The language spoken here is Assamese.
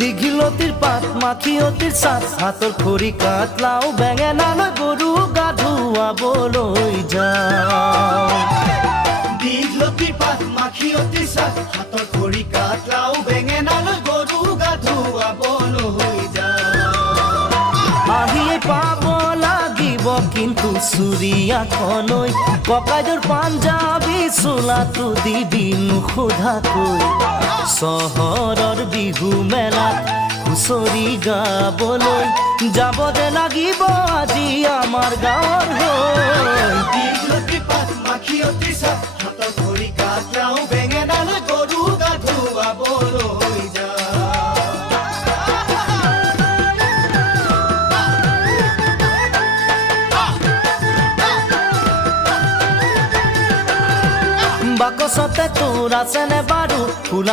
দীঘিলতিৰ পাত মাখিয়তিৰ চাট হাতৰ খৰি কাটলাও বেঙেনালৈ গৰু গা ধুৱাবলৈ যাওঁ। দীঘলতিৰ পাত মাখিয়তিৰ চাট হাতৰ খৰি কাটলাও বেঙেনালৈ গৰু গা ধুৱাবলৈ যাওঁ। আহিয়ে পাব লাগিব কিন্তু চুৰিয়াখনৈ ককাইদেউৰ পাঞ্জাবী চোলাটো দিবি নোসোধাকৈ। চহৰৰ বিহু মেলাত হুঁচৰি গাবলৈ যাব যে লাগিব আজি আমাৰ গাঁৱৰ হৈ। দীঘলতিৰ পাত মাখিয়তিৰ চাট হাতৰ খৰি কাটলাও বেঙেনালৈ গৰু গা ধুৱাবলৈ যাওঁ। বাকচতে তোৰ আছেনে বাৰু ফুলা